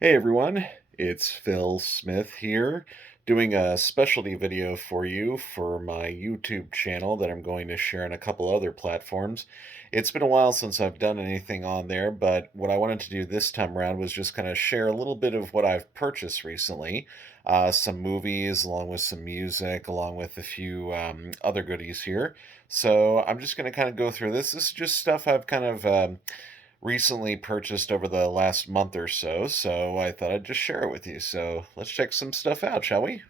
Hey everyone, it's Phil Smith here, doing a specialty video for you for my YouTube channel that I'm going to share on a couple other platforms. It's been a while since I've done anything on there, but what I wanted to do this time around was just kind of share a little bit of what I've purchased recently, some movies, along with some music, along with a few other goodies here. So I'm just going to kind of go through this. This is just stuff I've kind of recently purchased over the last month or so I thought I'd just share it with you. So let's check some stuff out, shall we?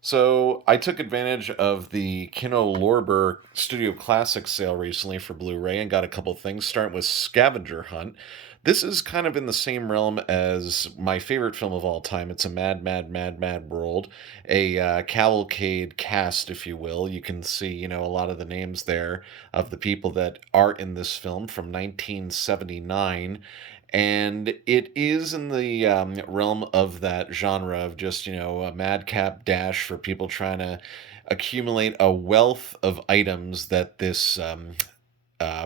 So I took advantage of the Kino Lorber Studio Classics sale recently for Blu-ray and got a couple things, starting with Scavenger Hunt. This is kind of in the same realm as my favorite film of all time. It's a mad, mad, mad, mad world, a cavalcade cast, if you will. You can see, a lot of the names there of the people that are in this film from 1979, and it is in the realm of that genre of just a madcap dash for people trying to accumulate a wealth of items that this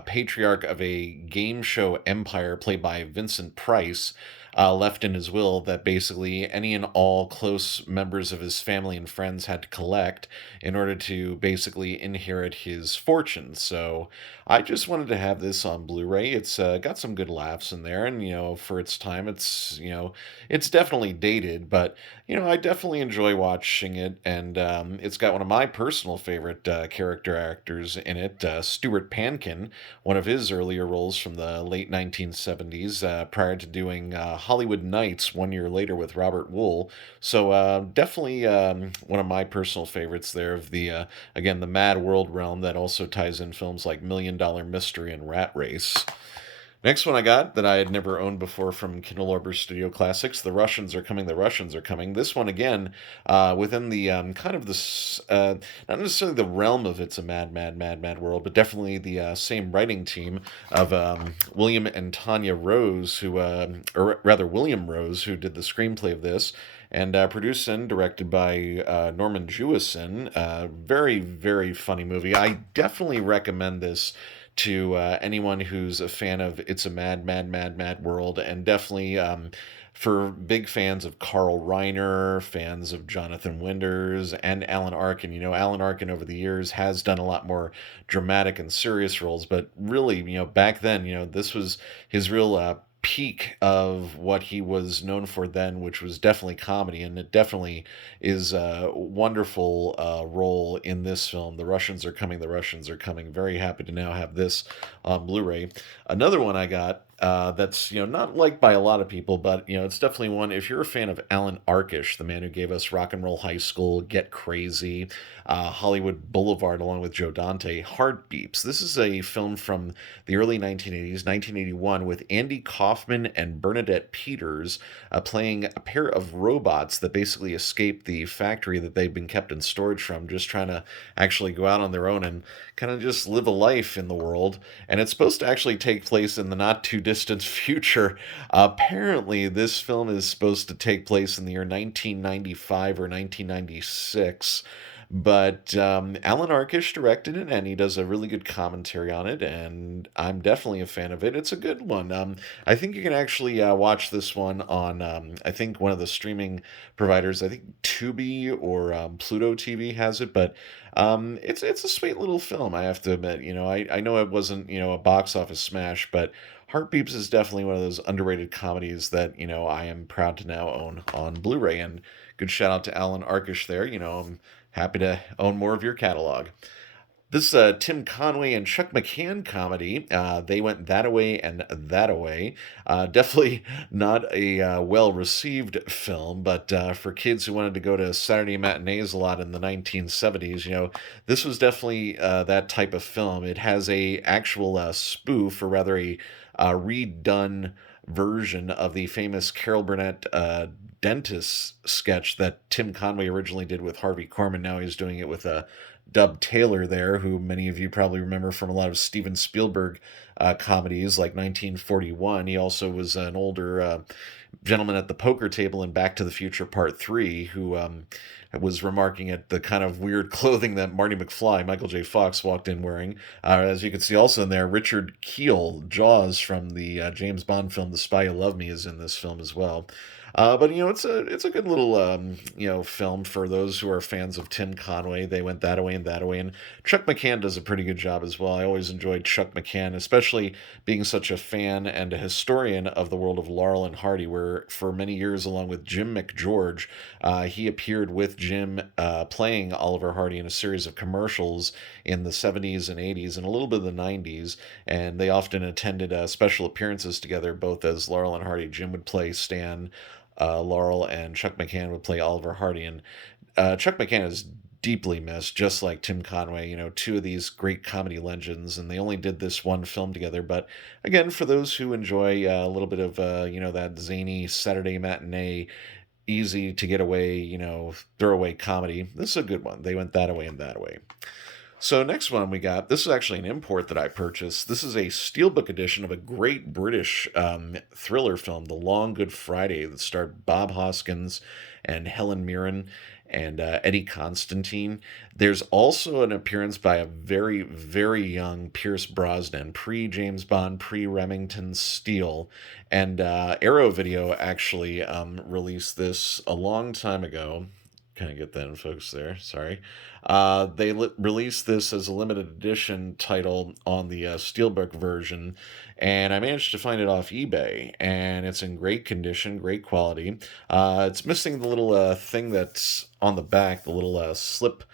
patriarch of a game show empire played by Vincent Price left in his will, that basically any and all close members of his family and friends had to collect in order to basically inherit his fortune. So I just wanted to have this on Blu-ray. It's got some good laughs in there, and for its time, it's definitely dated, but I definitely enjoy watching it, and it's got one of my personal favorite character actors in it, Stuart Pankin, one of his earlier roles from the late 1970s, prior to doing Hollywood Nights 1 year later with Robert Wool. So definitely one of my personal favorites there of again, the Mad World realm that also ties in films like Million Dollar Mystery and Rat Race. Next one I got that I had never owned before from Kindle Orbiter Studio Classics, The Russians Are Coming, The Russians Are Coming. This one, again, within the kind of this, not necessarily the realm of It's a Mad, Mad, Mad, Mad World, but definitely the same writing team of William and Tanya Rose, or rather William Rose, who did the screenplay of this, and produced and directed by Norman Jewison. Very, very funny movie. I definitely recommend this to anyone who's a fan of It's a Mad, Mad, Mad, Mad World, and definitely for big fans of Carl Reiner, fans of Jonathan Winters, and Alan Arkin. Alan Arkin over the years has done a lot more dramatic and serious roles, but really, back then, this was his real peak of what he was known for then, which was definitely comedy, and it definitely is a wonderful role in this film. The Russians Are Coming, The Russians Are Coming. Very happy to now have this on Blu-ray. Another one I got that's not liked by a lot of people, but it's definitely one. If you're a fan of Alan Arkish, the man who gave us Rock and Roll High School, Get Crazy, Hollywood Boulevard, along with Joe Dante, Heart Beeps. This is a film from the early 1980s, 1981, with Andy Kaufman and Bernadette Peters playing a pair of robots that basically escape the factory that they've been kept in storage from, just trying to actually go out on their own and kind of just live a life in the world. And it's supposed to actually take place in the not too distant future. Apparently, this film is supposed to take place in the year 1995 or 1996. But Alan Arkish directed it, and he does a really good commentary on it, and I'm definitely a fan of it. It's a good one. I think you can actually watch this one on, I think, one of the streaming providers. I think Tubi or Pluto TV has it, but it's a sweet little film, I have to admit. I know it wasn't, a box office smash, but Heartbeeps is definitely one of those underrated comedies that, I am proud to now own on Blu-ray. And good shout out to Alan Arkish there. I'm happy to own more of your catalog. This Tim Conway and Chuck McCann comedy, they went that away and that away. Definitely not a well received film, but for kids who wanted to go to Saturday matinees a lot in the 1970s, this was definitely that type of film. It has a actual spoof, or rather a redone version of the famous Carol Burnett dentist sketch that Tim Conway originally did with Harvey Korman. Now he's doing it with Dub Taylor there, who many of you probably remember from a lot of Steven Spielberg comedies like 1941. He also was an older gentleman at the poker table in Back to the Future Part 3 who was remarking at the kind of weird clothing that Marty McFly, Michael J. Fox, walked in wearing. As you can see also in there, Richard Kiel, Jaws from the James Bond film The Spy Who Loved Me, is in this film as well. But it's a good little film for those who are fans of Tim Conway. They went that way and that way, and Chuck McCann does a pretty good job as well. I always enjoyed Chuck McCann, especially being such a fan and a historian of the world of Laurel and Hardy, where for many years, along with Jim McGeorge, he appeared with Jim playing Oliver Hardy in a series of commercials in the 70s and 80s and a little bit of the 90s, and they often attended special appearances together, both as Laurel and Hardy. Jim would play Stan Laurel, and Chuck McCann would play Oliver Hardy. And Chuck McCann is deeply missed, just like Tim Conway, two of these great comedy legends, and they only did this one film together. But again, for those who enjoy a little bit of, that zany Saturday matinee, easy to get away, throwaway comedy, this is a good one. They went that away and that away. So next one we got, this is actually an import that I purchased. This is a steelbook edition of a great British thriller film, The Long Good Friday, that starred Bob Hoskins and Helen Mirren and Eddie Constantine. There's also an appearance by a very, very young Pierce Brosnan, pre-James Bond, pre-Remington Steele. And Arrow Video actually released this a long time ago. Kind of get that in focus there. Sorry. They released this as a limited edition title on the Steelbook version, and I managed to find it off eBay, and it's in great condition, great quality. It's missing the little thing that's on the back, the little slip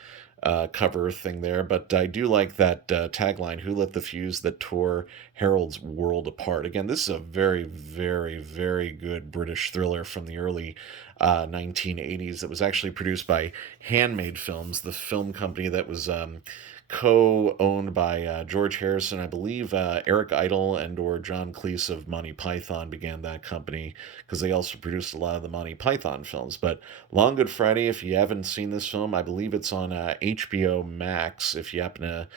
cover thing there, but I do like that tagline, "Who lit the fuse that tore Harold's world apart?" Again, this is a very, very, very good British thriller from the early 1980s. It was actually produced by Handmade Films, the film company that was co-owned by George Harrison. I believe Eric Idle and or John Cleese of Monty Python began that company, because they also produced a lot of the Monty Python films. But Long Good Friday, if you haven't seen this film, I believe it's on HBO Max, if you happen to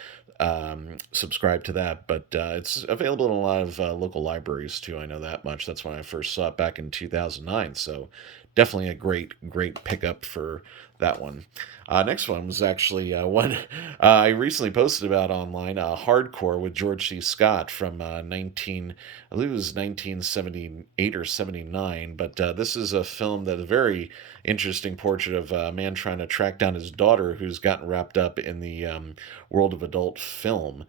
subscribe to that. But it's available in a lot of local libraries too. I know that much. That's when I first saw it back in 2009. So definitely a great pickup for that one. Next one was actually one I recently posted about online, Hardcore with George C. Scott from I believe it was 1978 or 79. But this is a film that is a very interesting portrait of a man trying to track down his daughter who's gotten wrapped up in the world of adult film.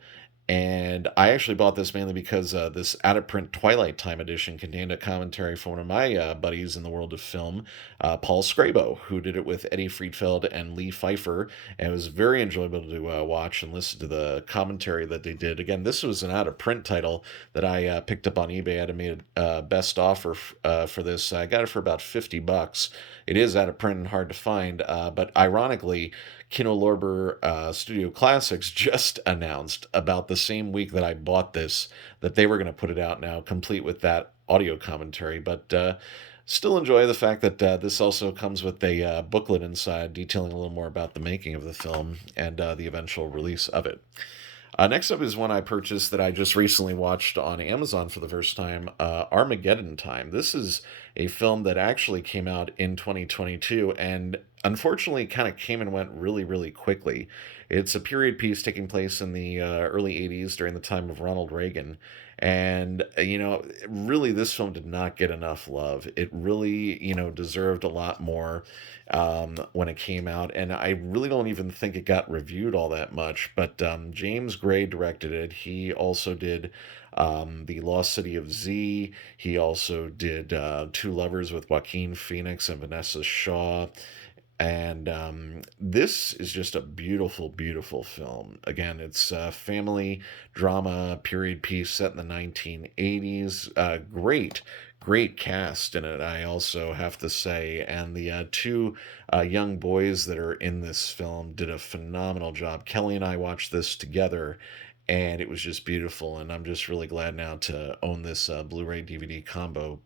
And I actually bought this mainly because this out of print Twilight Time edition contained a commentary from one of my buddies in the world of film, Paul Scrabo, who did it with Eddie Friedfeld and Lee Pfeiffer. And it was very enjoyable to watch and listen to the commentary that they did. Again, this was an out of print title that I picked up on eBay. I made a best offer for this. I got it for about $50. It is out of print and hard to find, but ironically, Kino Lorber Studio Classics just announced about the same week that I bought this that they were going to put it out now, complete with that audio commentary. But still enjoy the fact that this also comes with a booklet inside detailing a little more about the making of the film and the eventual release of it. Next up is one I purchased that I just recently watched on Amazon for the first time, Armageddon Time. This is a film that actually came out in 2022 and unfortunately kind of came and went really, really quickly. It's a period piece taking place in the early 80s during the time of Ronald Reagan. And, really, this film did not get enough love. It really, deserved a lot more when it came out. And I really don't even think it got reviewed all that much. But James Gray directed it. He also did The Lost City of Z. He also did Two Lovers with Joaquin Phoenix and Vanessa Shaw. And this is just a beautiful, beautiful film. Again, it's a family drama period piece set in the 1980s. Great cast in it, I also have to say. And the two young boys that are in this film did a phenomenal job. Kelly and I watched this together, and it was just beautiful. And I'm just really glad now to own this Blu-ray DVD combo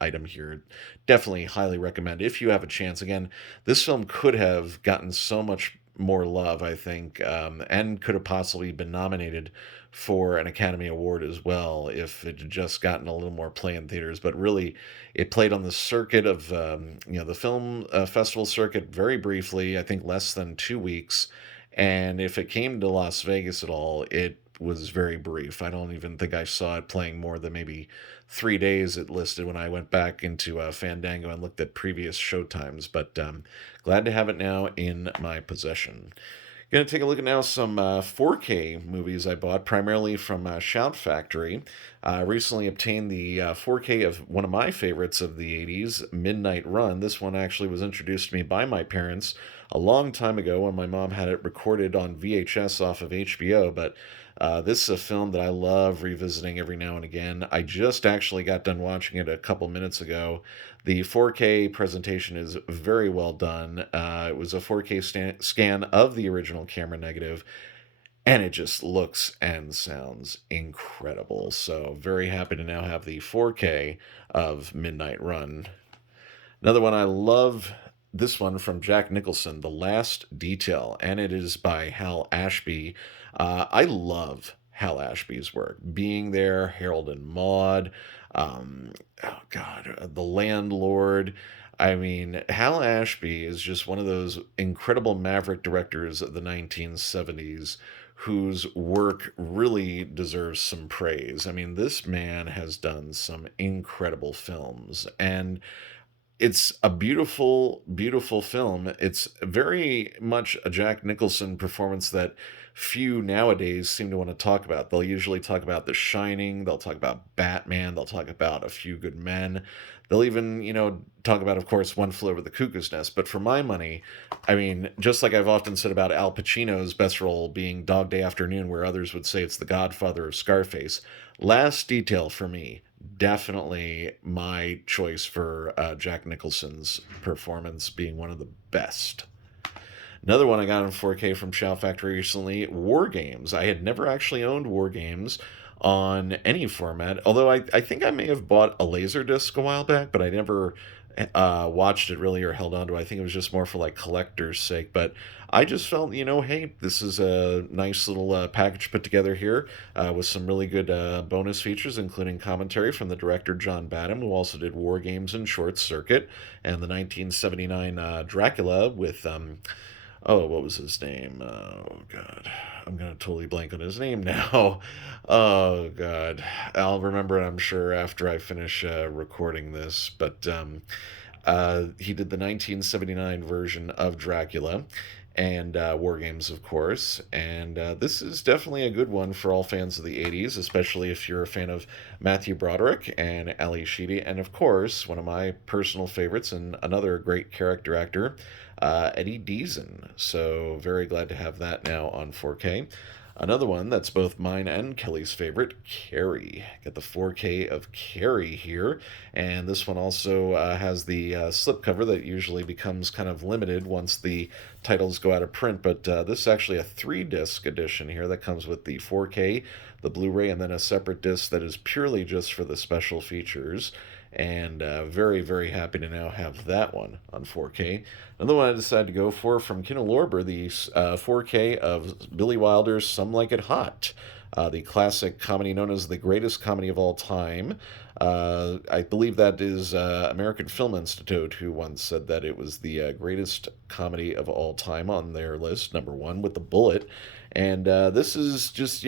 item here. Definitely highly recommend if you have a chance. Again, this film could have gotten so much more love, I think, and could have possibly been nominated for an Academy Award as well if it had just gotten a little more play in theaters. But really, it played on the circuit of, the film festival circuit very briefly, I think less than 2 weeks. And if it came to Las Vegas at all, it was very brief. I don't even think I saw it playing more than maybe 3 days it listed when I went back into Fandango and looked at previous showtimes. But glad to have it now in my possession. Going to take a look at now some 4K movies I bought, primarily from Shout Factory. I recently obtained the 4K of one of my favorites of the 80s, Midnight Run. This one actually was introduced to me by my parents a long time ago when my mom had it recorded on VHS off of HBO, but this is a film that I love revisiting every now and again. I just actually got done watching it a couple minutes ago. The 4K presentation is very well done. It was a 4K scan of the original camera negative, and it just looks and sounds incredible. So, very happy to now have the 4K of Midnight Run. Another one I love, this one from Jack Nicholson, The Last Detail, and it is by Hal Ashby. I love Hal Ashby's work. Being There, Harold and Maude, um, oh God, The Landlord. I mean, Hal Ashby is just one of those incredible maverick directors of the 1970s whose work really deserves some praise. I mean, this man has done some incredible films, and it's a beautiful, beautiful film. It's very much a Jack Nicholson performance that few nowadays seem to want to talk about. They'll usually talk about The Shining, they'll talk about Batman, they'll talk about A Few Good Men. They'll even, talk about, of course, One Flew Over the Cuckoo's Nest. But for my money, I mean, just like I've often said about Al Pacino's best role being Dog Day Afternoon, where others would say it's the godfather of Scarface, Last Detail for me, definitely my choice for Jack Nicholson's performance being one of the best. Another one I got in 4K from Shout Factory recently, War Games. I had never actually owned War Games on any format, although I think I may have bought a Laserdisc a while back, but I never watched it really or held on to it. I think it was just more for like collector's sake. But I just felt, hey, this is a nice little package put together here with some really good bonus features, including commentary from the director John Badham, who also did War Games and Short Circuit, and the 1979 Dracula with oh, what was his name? Oh God, I'm gonna totally blank on his name now. Oh God, I'll remember it, I'm sure, after I finish recording this. But he did the 1979 version of Dracula and War Games, of course. And this is definitely a good one for all fans of the 80s, especially if you're a fan of Matthew Broderick and Ali Sheedy. And of course, one of my personal favorites and another great character actor, Eddie Deason. So, very glad to have that now on 4K. Another one that's both mine and Kelly's favorite, Carrie. Got the 4K of Carrie here, and this one also has the slipcover that usually becomes kind of limited once the titles go out of print. But this is actually a 3 disc edition here that comes with the 4K, the Blu-ray, and then a separate disc that is purely just for the special features. And very, very happy to now have that one on 4K. Another one I decided to go for from Kindle Lorber, the 4K of Billy Wilder's Some Like It Hot, the classic comedy known as the greatest comedy of all time. I believe that is American Film Institute who once said that it was the greatest comedy of all time on their list, number one with The Bullet. And this is just,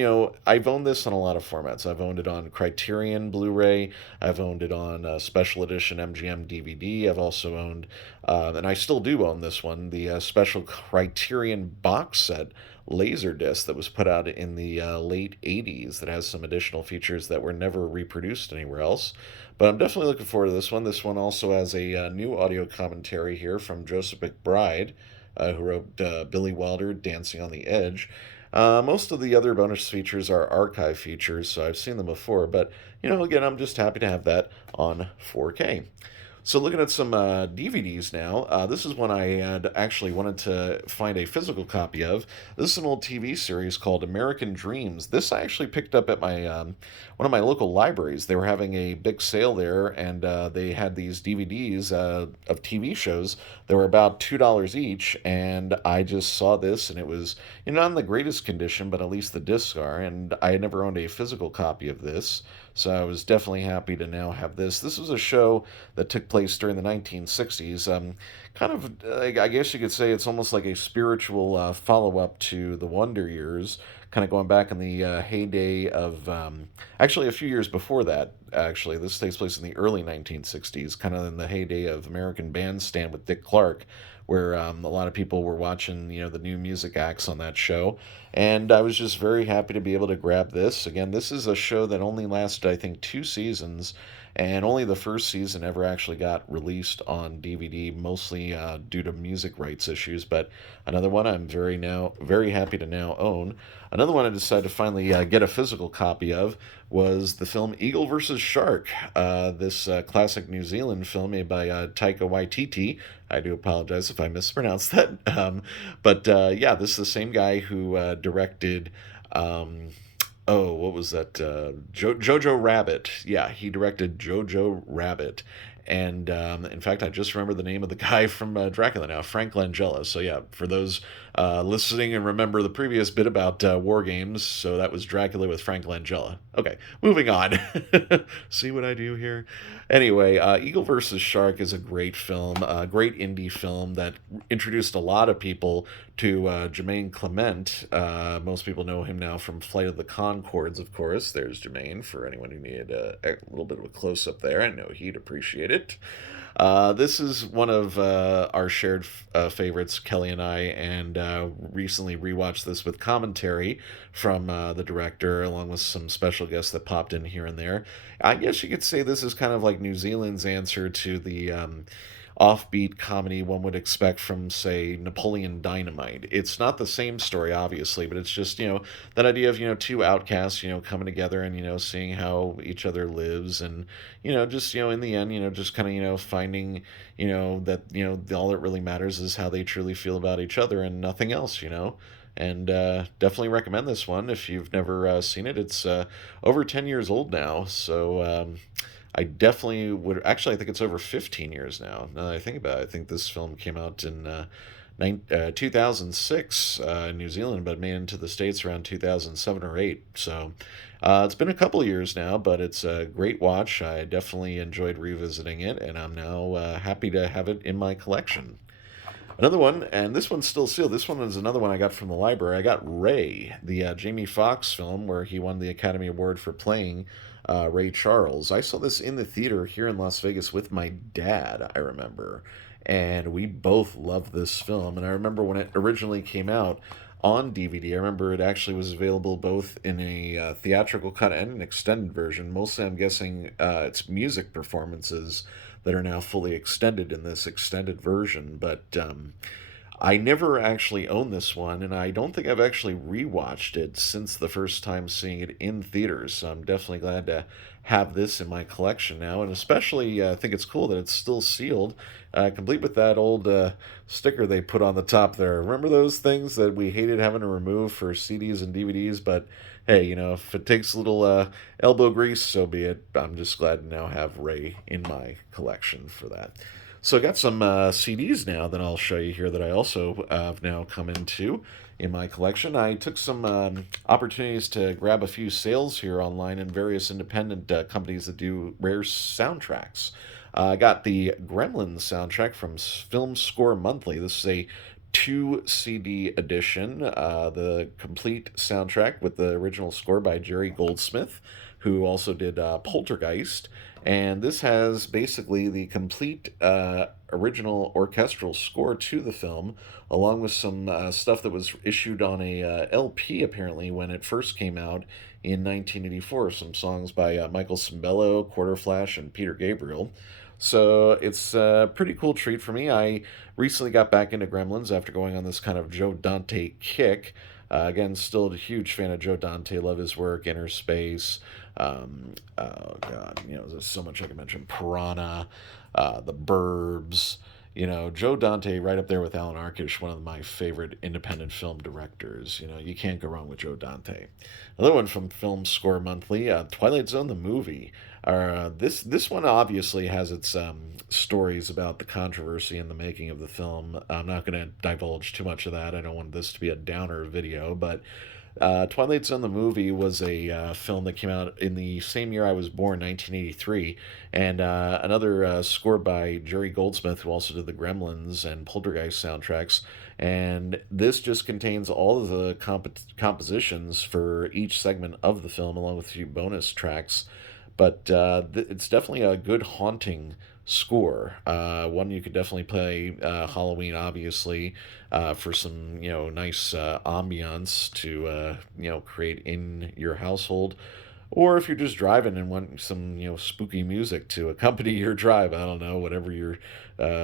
I've owned this on a lot of formats. I've owned it on Criterion Blu ray. I've owned it on Special Edition MGM DVD. I've also owned, and I still do own this one, the special Criterion box set Laserdisc that was put out in the late 80s that has some additional features that were never reproduced anywhere else. But I'm definitely looking forward to this one. This one also has a new audio commentary here from Joseph McBride, who wrote Billy Wilder, Dancing on the Edge. Most of the other bonus features are archive features, so I've seen them before, but again, I'm just happy to have that on 4K. So looking at some DVDs now, this is one I had actually wanted to find a physical copy of. This is an old TV series called American Dreams. This I actually picked up at my one of my local libraries. They were having a big sale there, and they had these DVDs of TV shows that were about $2 each. And I just saw this, and it was not in the greatest condition, but at least the discs are. And I had never owned a physical copy of this. So I was definitely happy to now have this. This was a show that took place during the 1960s. Kind of, I guess you could say it's almost like a spiritual follow up to the Wonder Years, kind of going back in the heyday of, actually, a few years before that. Actually, this takes place in the early 1960s, kind of in the heyday of American Bandstand with Dick Clark, where a lot of people were watching, the new music acts on that show. And I was just very happy to be able to grab this. Again, this is a show that only lasted, I think, 2 seasons, and only the first season ever actually got released on DVD, mostly due to music rights issues. But another one I'm very happy to now own. Another one I decided to finally get a physical copy of was the film Eagle versus Shark. This classic New Zealand film made by Taika Waititi. I do apologize if I mispronounced that. But this is the same guy who directed. What was that? Jojo Rabbit. Yeah, he directed Jojo Rabbit. And in fact, I just remember the name of the guy from Dracula now, Frank Langella. So yeah, for those listening and remember the previous bit about war games, so that was Dracula with Frank Langella. Okay, moving on. See what I do here? Anyway, Eagle versus Shark is a great film, a great indie film that introduced a lot of people to Jermaine Clement. Most people know him now from Flight of the Conchords, of course. There's Jermaine for anyone who needed a little bit of a close up there. I know he'd appreciate it. This is one of our shared favorites, Kelly and I, and recently rewatched this with commentary from the director, along with some special guests that popped in here and there. I guess you could say this is kind of like New Zealand's answer to the offbeat comedy one would expect from, say, Napoleon Dynamite. It's not the same story, obviously, but it's just, that idea of, two outcasts, coming together and, seeing how each other lives and, just, in the end, just kind of, finding, that, all that really matters is how they truly feel about each other and nothing else. And definitely recommend this one if you've never seen it. It's over 10 years old now, so I definitely would. Actually, I think it's over 15 years now. Now that I think about it, I think this film came out in 2006 in New Zealand, but made it into the States around 2007 or 8. So it's been a couple of years now, but it's a great watch. I definitely enjoyed revisiting it, and I'm now happy to have it in my collection. Another one, and this one's still sealed. This one is another one I got from the library. I got Ray, the Jamie Foxx film where he won the Academy Award for playing Ray Charles. I saw this in the theater here in Las Vegas with my dad, I remember. And we both loved this film. And I remember when it originally came out on DVD, I remember it actually was available both in a theatrical cut and an extended version. Mostly, I'm guessing it's music performances that are now fully extended in this extended version. But I never actually owned this one, and I don't think I've actually rewatched it since the first time seeing it in theaters. So I'm definitely glad to have this in my collection now, and especially I think it's cool that it's still sealed, complete with that old sticker they put on the top there. Remember those things that we hated having to remove for CDs and DVDs? But hey, if it takes a little elbow grease, so be it. I'm just glad to now have Ray in my collection for that. So I got some CDs now that I'll show you here that I also have now come into in my collection. I took some opportunities to grab a few sales here online and various independent companies that do rare soundtracks. I got the Gremlins soundtrack from Film Score Monthly. This is a 2 CD edition, the complete soundtrack with the original score by Jerry Goldsmith, who also did Poltergeist. And this has basically the complete original orchestral score to the film, along with some stuff that was issued on a LP apparently when it first came out in 1984. Some songs by Michael Cimbello, Quarterflash, and Peter Gabriel. So it's a pretty cool treat for me. I recently got back into Gremlins after going on this kind of Joe Dante kick. Again, still a huge fan of Joe Dante. Love his work, Inner Space, Oh God, there's so much I can mention. Piranha, The Burbs. Joe Dante right up there with Alan Arkish, one of my favorite independent film directors. You can't go wrong with Joe Dante. Another one from Film Score Monthly, Twilight Zone the movie. This one obviously has its stories about the controversy in the making of the film. I'm not going to divulge too much of that. I don't want this to be a downer video, but Twilight Zone the movie was a film that came out in the same year I was born, 1983, and another score by Jerry Goldsmith, who also did the Gremlins and Poltergeist soundtracks. And this just contains all of the compositions for each segment of the film, along with a few bonus tracks. But it's definitely a good haunting score. One you could definitely play Halloween, obviously, for some nice ambiance to create in your household. Or if you're just driving and want some spooky music to accompany your drive, I don't know, whatever your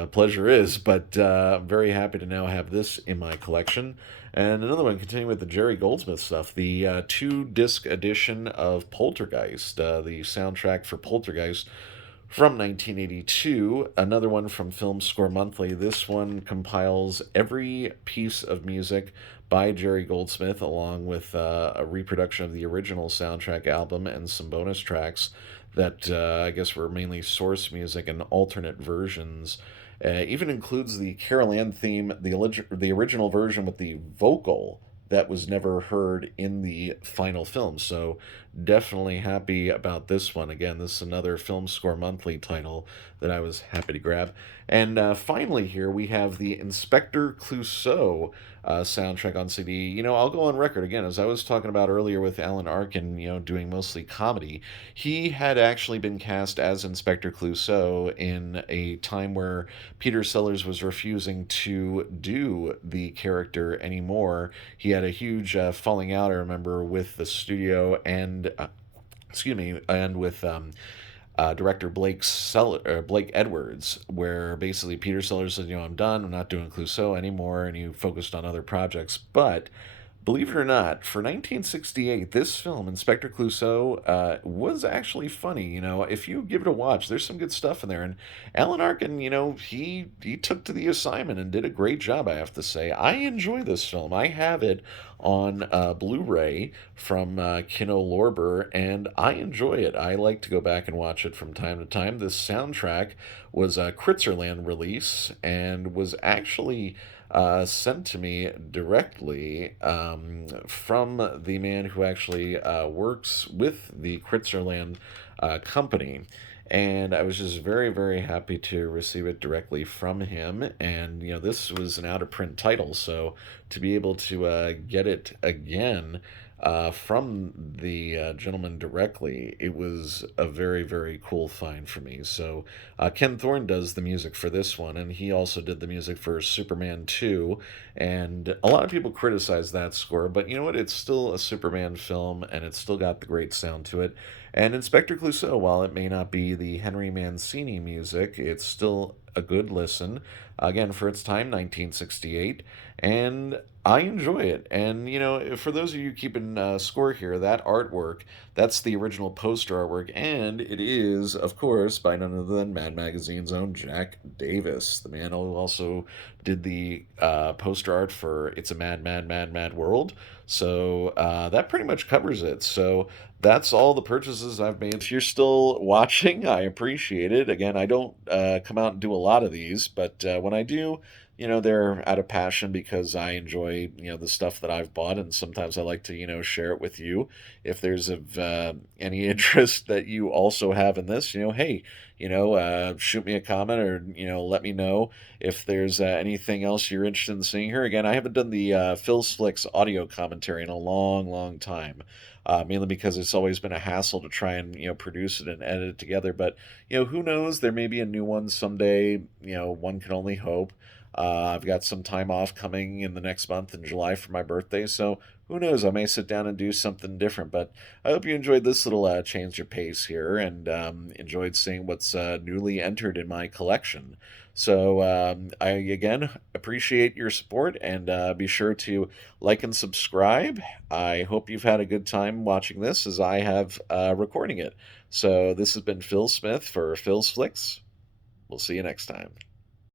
pleasure is. But I'm very happy to now have this in my collection. And another one, continuing with the Jerry Goldsmith stuff, the two-disc edition of Poltergeist, the soundtrack for Poltergeist from 1982. Another one from Film Score Monthly. This one compiles every piece of music by Jerry Goldsmith, along with a reproduction of the original soundtrack album and some bonus tracks that I guess were mainly source music and alternate versions. Even includes the Carol Ann theme, the original version with the vocal that was never heard in the final film. So definitely happy about this one. Again, this is another Film Score Monthly title that I was happy to grab. And finally, here we have the Inspector Clouseau soundtrack on CD. I'll go on record again, as I was talking about earlier with Alan Arkin, doing mostly comedy. He had actually been cast as Inspector Clouseau in a time where Peter Sellers was refusing to do the character anymore. He had a huge falling out, I remember, with the studio and excuse me, and with director Blake Edwards, where basically Peter Sellers said, I'm done. I'm not doing Clouseau anymore, and he focused on other projects. But believe it or not, for 1968, this film, Inspector Clouseau, was actually funny. If you give it a watch, there's some good stuff in there. And Alan Arkin, he took to the assignment and did a great job, I have to say. I enjoy this film. I have it on Blu-ray from Kino Lorber, and I enjoy it. I like to go back and watch it from time to time. This soundtrack was a Kritzerland release and was actually sent to me directly from the man who actually works with the Kritzerland company. And I was just very, very happy to receive it directly from him. And, this was an out of print title. So to be able to get it again from the gentleman directly, it was a very, very cool find for me. So Ken Thorne does the music for this one, and he also did the music for Superman 2. And a lot of people criticize that score, but you know what? It's still a Superman film, and it's still got the great sound to it. And Inspector Clouseau, while it may not be the Henry Mancini music, it's still a good listen. Again, for its time, 1968. And I enjoy it. And, for those of you keeping score here, that artwork, that's the original poster artwork. And it is, of course, by none other than Mad Magazine's own Jack Davis, the man who also did the poster art for It's a Mad, Mad, Mad, Mad World. So that pretty much covers it. So that's all the purchases I've made. If you're still watching, I appreciate it. Again, I don't come out and do a lot of these, but when I do, they're out of passion because I enjoy, the stuff that I've bought, and sometimes I like to, share it with you. If there's of any interest that you also have in this, hey, shoot me a comment or, let me know if there's anything else you're interested in seeing here. Again, I haven't done the Flix audio commentary in a long, long time. Mainly because it's always been a hassle to try and produce it and edit it together. But who knows? There may be a new one someday. One can only hope. I've got some time off coming in the next month in July for my birthday, so who knows? I may sit down and do something different. But I hope you enjoyed this little change of pace here and enjoyed seeing what's newly entered in my collection. So I again appreciate your support and be sure to like and subscribe. I hope you've had a good time watching this as I have recording it. So this has been Phil Smith for Phil's Flix. We'll see you next time.